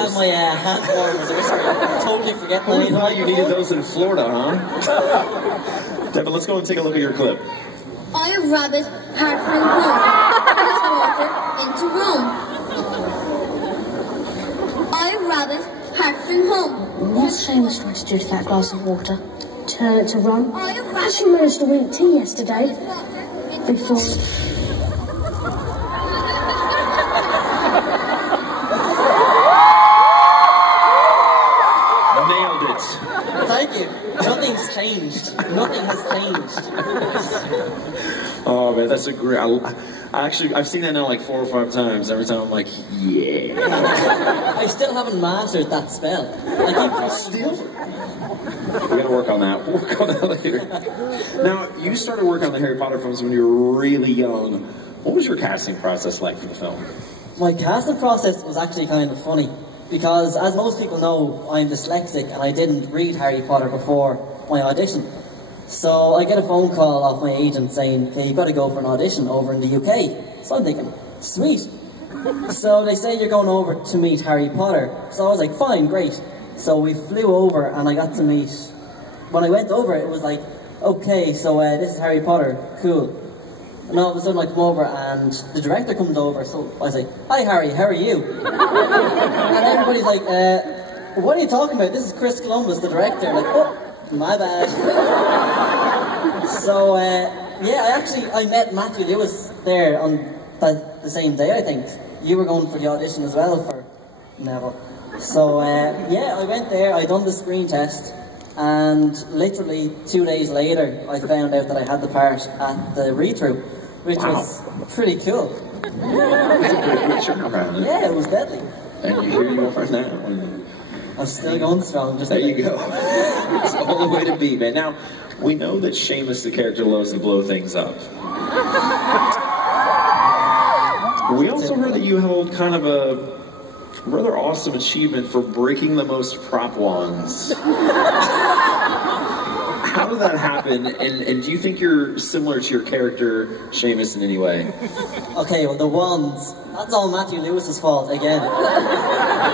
have my hand warmers. I just totally forget my I thought you needed those in Florida, huh? Devin, let's go and take a look at your clip. I, a rabbit, part from home, has water into Rome. I, a rabbit, part from home. What's Seamus trying to do to that glass of water? Turn it to rum? I, a rabbit, She managed to win tea yesterday. Before... Nailed it. Thank you. Nothing's changed. Nothing has changed. Oh man, that's a great. I've seen that now like 4 or 5 times. Every time I'm like, yeah. I still haven't mastered that spell. I keep Still? We're gonna work on that. We'll work on that later. Now, you started working on the Harry Potter films when you were really young. What was your casting process like for the film? My casting process was actually kind of funny because, as most people know, I'm dyslexic and I didn't read Harry Potter before my audition. So I get a phone call off my agent saying, "Okay, you've got to go for an audition over in the UK." So I'm thinking, sweet. So they say you're going over to meet Harry Potter. So I was like, fine, great. So we flew over and I got to meet. When I went over, it was like, okay, so this is Harry Potter, cool. And all of a sudden I come over and the director comes over, so I was like, "Hi Harry, how are you?" And everybody's like, "What are you talking about? This is Chris Columbus, the director." Like, "Oh, my bad." So, yeah, I met Matthew Lewis there on the same day, I think. You were going for the audition as well for Neville. So, yeah, I went there, I done the screen test, and literally 2 days later, I found out that I had the part at the read-through, which was pretty cool. It's a pretty turnaround. Yeah, it was deadly. And here you are now. I'm still going strong. Just there you go. It's all the way to be, man. Now, we know that Seamus, the character, loves to blow things up. We also heard that you held kind of a rather awesome achievement for breaking the most prop wands. How did that happen? And do you think you're similar to your character, Seamus, in any way? Okay, well, the wands, that's all Matthew Lewis's fault again.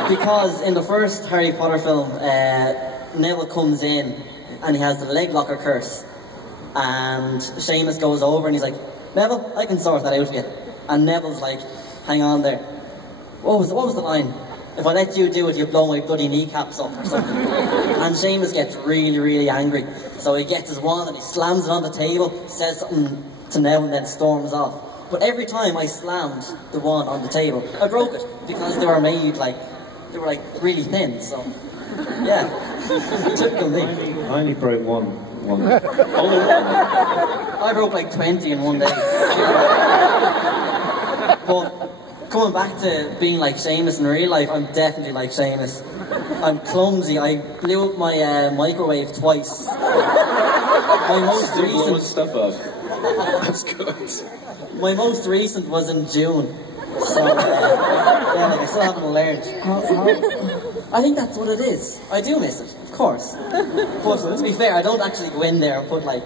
Because in the first Harry Potter film, Neville comes in and he has the leg locker curse. And Seamus goes over and he's like, "Neville, I can sort that out for you." And Neville's like, "Hang on there. What was the line? If I let you do it, you blow my bloody kneecaps off," or something. And Seamus gets really, really angry. So he gets his wand and he slams it on the table, says something to Neville and then storms off. But every time I slammed the wand on the table, I broke it because they were made like, they were like really thin, so yeah. Typical me. I only broke one. I broke like 20 in one day. But coming back to being like Seamus in real life, I'm definitely like Seamus. I'm clumsy. I blew up my microwave twice. My most recent stuff up. That's good. My most recent was in June. So yeah, like I still haven't learned. I think that's what it is. I do miss it, of course. But to be fair, I don't actually go in there and put like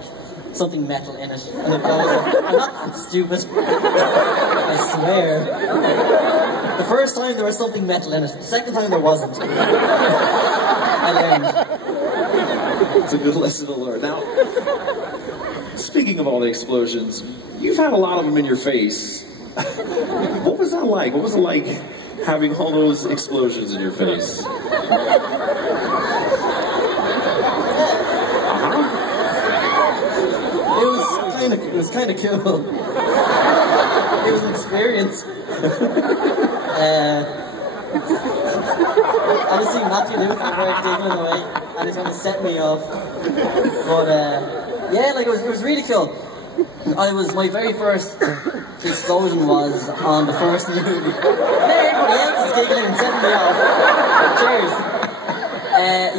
something metal in it and it goes. I'm not that stupid. I swear. The first time there was something metal in it. The second time there wasn't. I learned. It's a good lesson to learn. Now, speaking of all the explosions, you've had a lot of them in your face. What was that like? What was it like having all those explosions in your face? It was kind of cool. It was an experience. I was seeing Matthew Lewis and very giggling away, and it's going to set me off. But yeah, like it was really cool. My very first explosion was on the first movie. Everybody else is giggling and setting me off. Cheers.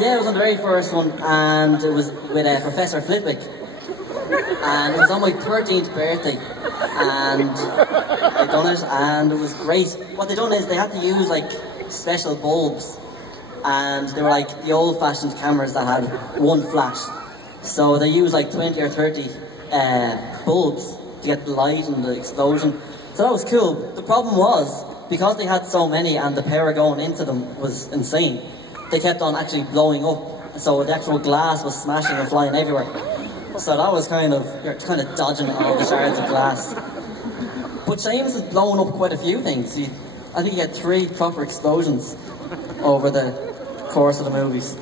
Yeah, it was on the very first one, and it was with Professor Flitwick. And it was on my 13th birthday, and I done it, and it was great. What they done is they had to use like special bulbs, and they were like the old-fashioned cameras that had one flash. So they used like 20 or 30 bulbs to get the light and the explosion. So that was cool. The problem was, because they had so many and the power going into them was insane, they kept on actually blowing up. So the actual glass was smashing and flying everywhere. So that was you're kind of dodging all the shards of glass. But Seamus has blown up quite a few things. I think he had 3 proper explosions over the course of the movies.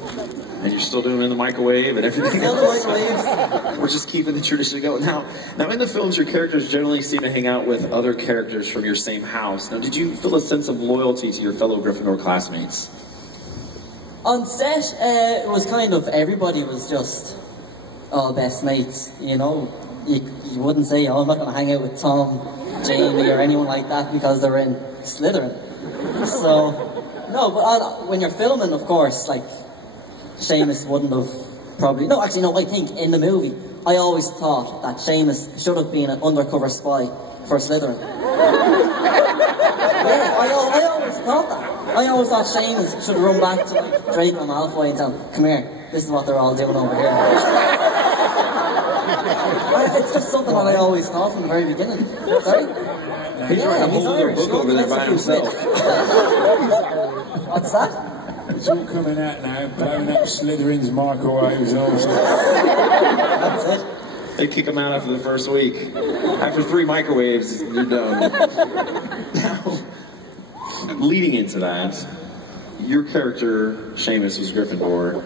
And you're still doing it in the microwave and everything Still else. the microwaves. We're just keeping the tradition going. Now in the films, your characters generally seem to hang out with other characters from your same house. Now, did you feel a sense of loyalty to your fellow Gryffindor classmates? On set, it was everybody was just all best mates, you know. You wouldn't say, oh, I'm not going to hang out with Tom, Jamie, or anyone like that because they're in Slytherin. So, no, but when you're filming, of course, like, Seamus wouldn't have probably... No, actually, no, I think in the movie, I always thought that Seamus should have been an undercover spy for Slytherin. Yeah, I always thought that. I always thought Seamus should run back to like Draco Malfoy and tell him, come here, this is what they're all doing over here. It's just something that I always thought from the very beginning. Sorry? He's writing a whole other book over there by himself. What's that? It's all coming out now, blowing up Slytherin's microwaves and all stuff. That's it. They kick him out after the first week. After 3 microwaves, you're done. Now, leading into that, your character, Seamus, was Gryffindor.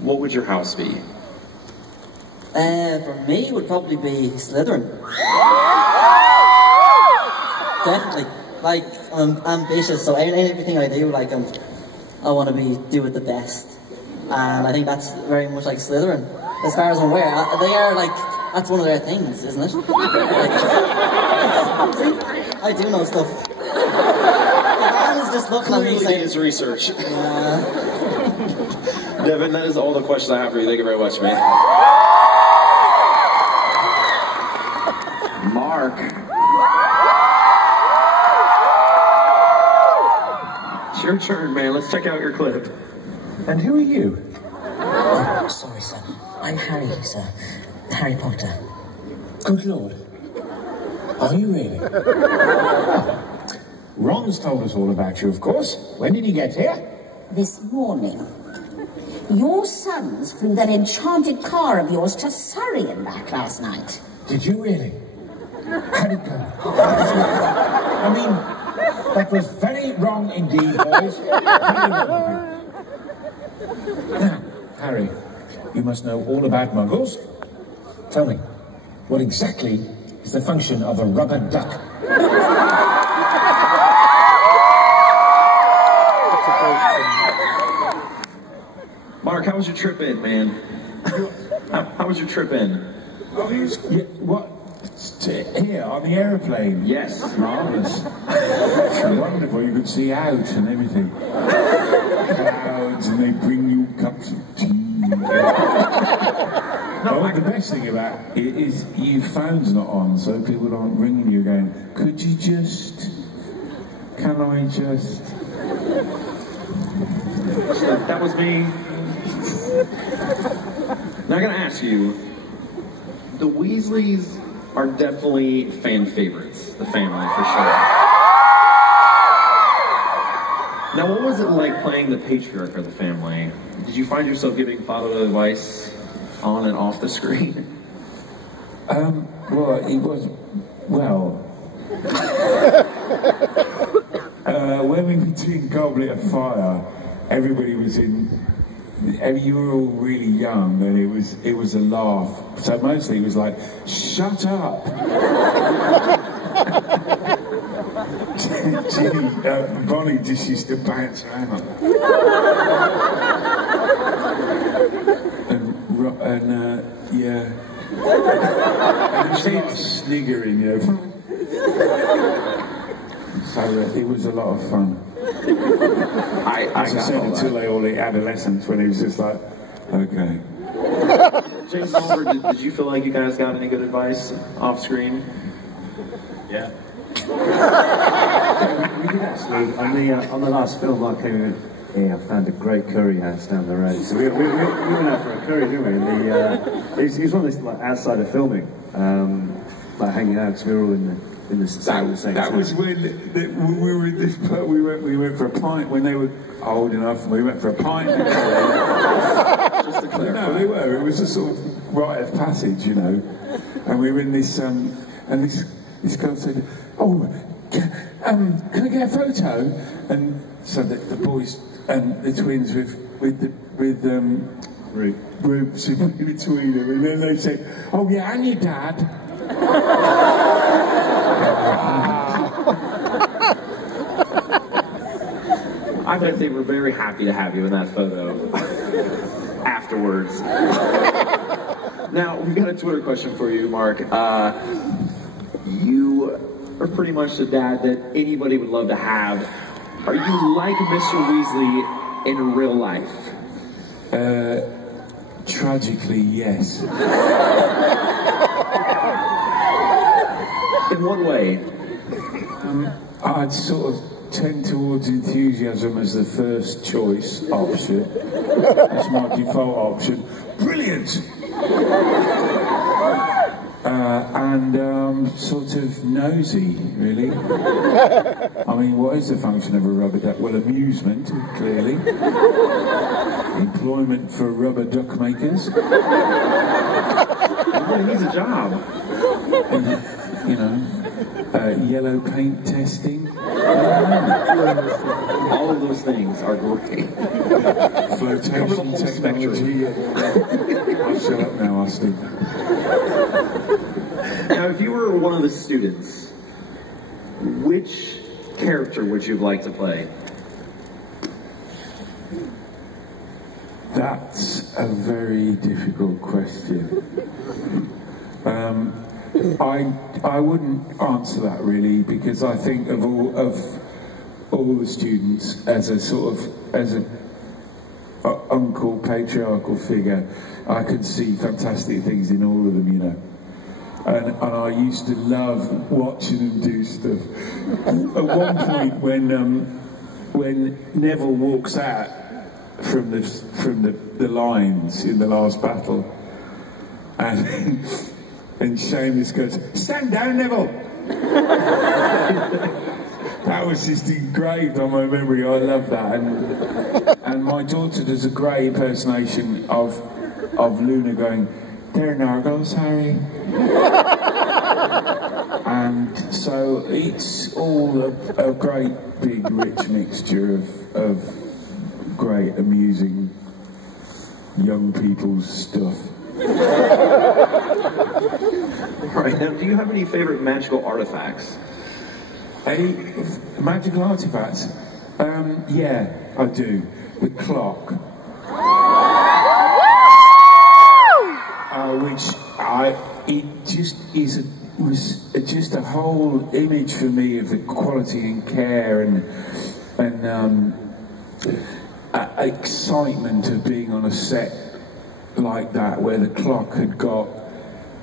What would your house be? For me, it would probably be Slytherin. Definitely. Like, I'm ambitious, so everything I do, like, I want to do it the best. And I think that's very much like Slytherin. As far as I'm aware, they are like, that's one of their things, isn't it? Like, see, I do know stuff. Anna's just looking at me saying... his research. Devin, that is all the questions I have for you. Thank you very much, man. Mark. It's your turn, man. Let's check out your clip. And who are you? Sorry, sir. I'm Harry, sir. Harry Potter. Good Lord. Are you really? Ron's told us all about you, of course. When did he get here? This morning. Your sons flew that enchanted car of yours to Surrey and back last night. Did you really? How'd it go? I mean, that was very wrong indeed, boys. Very wrong. Now, Harry, you must know all about muggles. Tell me, what exactly is the function of a rubber duck? Mark, how was your trip in, man? How was your trip in? Yeah, what? Here, on the aeroplane? Yes. Marvellous. Wonderful, you could see out and everything. Clouds, and they bring you cups of tea. Well, the best thing about it is your phone's not on, so people aren't ringing you going, could you just... Can I just... That was me. Now I'm going to ask you, the Weasleys are definitely fan favorites, the family, for sure. Now, what was it like playing the patriarch of the family? Did you find yourself giving fatherly advice on and off the screen? Well, it was... Well... when we were doing Goblet of Fire, everybody was in... You were all really young, and it was a laugh. So mostly it was like, shut up! Bonnie just used to bounce around. Yeah. And she was sniggering, you know. So it was a lot of fun. As I said, until they all hit adolescence, when it was just like, okay. James Oliver, did you feel like you guys got any good advice off screen? Yeah. We did actually, on the last film I came in, I found a great curry house down the road. So we went out for a curry, didn't we? And he was one of these like outside of filming, like hanging out, because we were all in in the same That time. was when we were in this pub. We went for a pint when they were old enough, and we went for a pint. Just to clarify. No, they were. It was a sort of rite of passage, you know. And we were in this, and this girl said, "Oh, can I get a photo?" And so the boys and the twins with groups in between them, and then they said, "Oh yeah, and your dad." I bet they were very happy to have you in that photo afterwards. Now, we've got a Twitter question for you, Mark. You are pretty much the dad that anybody would love to have. Are you like Mr. Weasley in real life? Tragically, yes. In what way? I'd sort of tend towards enthusiasm as the first choice option. It's my default option. Brilliant! And sort of nosy, really. I mean, what is the function of a rubber duck? Well, amusement, clearly. Employment for rubber duck makers. Everybody needs a job. And, you know, yellow paint testing. All of those things are great. Flotation technology. I'll shut up now, Austin. Now, if you were one of the students, which character would you like to play? That's a very difficult question. I wouldn't answer that really, because I think of all the students as a sort of uncle patriarchal figure. I could see fantastic things in all of them, you know. And I used to love watching them do stuff. At one point, when Neville walks out from the lines in the last battle, and Seamus goes, "Stand down, Neville." That was just engraved on my memory. I love that, and my daughter does a great impersonation of Luna going, "There now goes Harry." And so it's all a great big rich mixture of great amusing young people's stuff. Alright, now do you have any favorite magical artifacts? Any magical artifacts? Yeah, I do. The clock. It just was just a whole image for me of the quality and care and excitement of being on a set like that, where the clock had got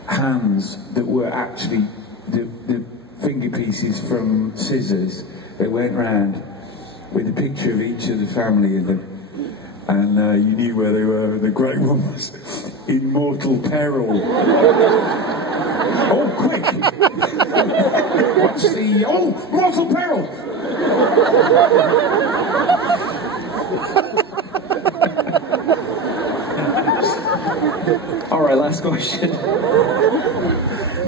hands that were actually the finger pieces from scissors that went round with a picture of each of the family in them, and you knew where they were. The great one was in mortal peril. Oh, quick! What's the... Oh, mortal peril! All right, last question.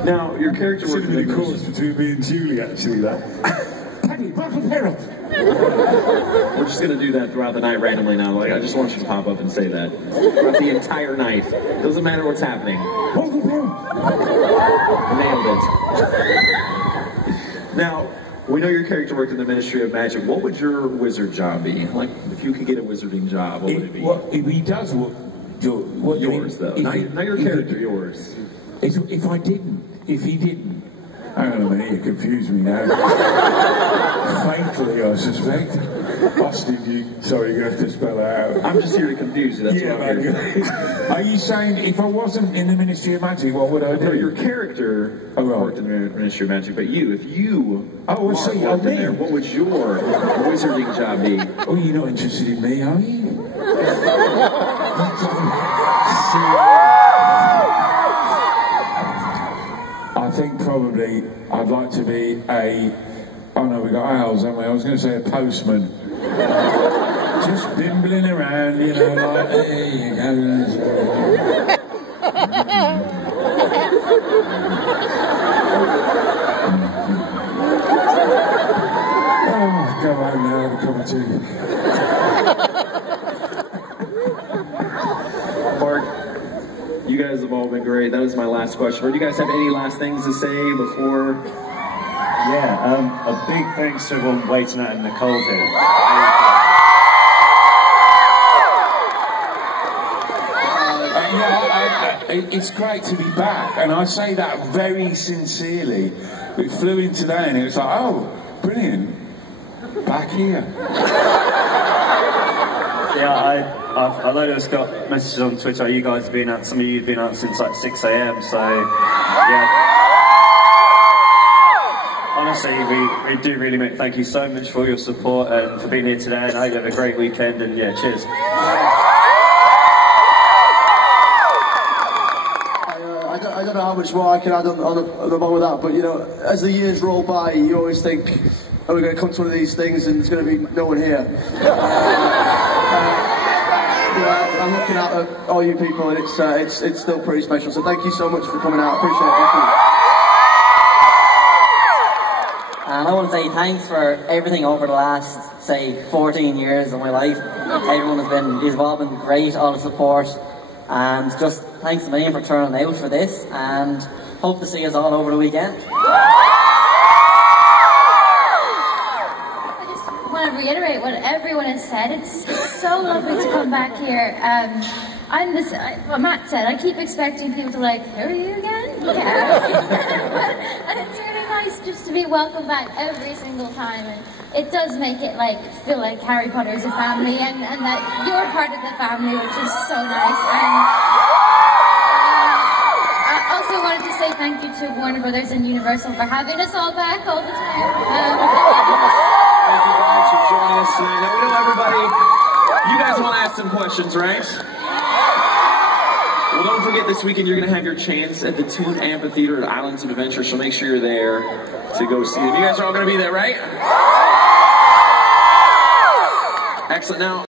Now, your character worked in the cause between me and Julie, actually, that. Paddy, mortal peril! We're just going to do that throughout the night randomly now. Like, I just want you to pop up and say that throughout the entire night. Doesn't matter what's happening. Mortal peril! Nailed it. Now, we know your character worked in the Ministry of Magic. What would your wizard job be? Like, if you could get a wizarding job, what would it be? What he does, what yours, though. Not your character, yours. If he didn't. Hang on a minute, you confused me now. Faintly, I suspect. Austin, sorry, you're going to have to spell it out. I'm just here to confuse you, that's what I'm here for. Are you saying if I wasn't in the Ministry of Magic, what would I do? No, your character worked in the Ministry of Magic, but you, if you worked in there, what would your wizarding job be? Oh, you're not interested in me, are you? I think probably I'd like to be a... Oh no, we got owls, haven't we? I was going to say a postman. Just bimbling around, you know, like, there you go. Oh, go home now, have a cup of tea. Mark, you guys have all been great. That was my last question. Do you guys have any last things to say before? Yeah, a big thanks to everyone waiting out in the cold here. It's great to be back, and I say that very sincerely. We flew in today and it was like, oh, brilliant, back here. Yeah, I know there's got messages on Twitter. You guys have been out, some of you have been out since like 6 AM, so yeah. Honestly, we do really thank you so much for all your support and for being here today, and I hope you have a great weekend, and yeah, cheers. I don't know how much more I can add on the bottom of that, but you know, as the years roll by, you always think, oh, we're going to come to one of these things and there's going to be no one here. I'm looking out at all you people, and it's still pretty special. So thank you so much for coming out. Appreciate it. Thank you. And I want to say thanks for everything over the last, say, 14 years of my life. You've all been great, all the support, and just thanks a million for turning out for this, and hope to see us all over the weekend. I just want to reiterate what everyone has said. It's so lovely to come back here. What Matt said, I keep expecting people to like, who are you again? Yeah. And it's really nice just to be welcomed back every single time, and it does make it feel like Harry Potter is a family, and that you're part of the family, which is so nice. And I also wanted to say thank you to Warner Brothers and Universal for having us all back all the time. Thank you guys for joining us tonight. Now we know everybody, you guys want to ask some questions, right? Well, don't forget this weekend you're going to have your chance at the Toon Amphitheater at Islands of Adventure, so make sure you're there to go see them. You guys are all going to be there, right? Excellent. Now,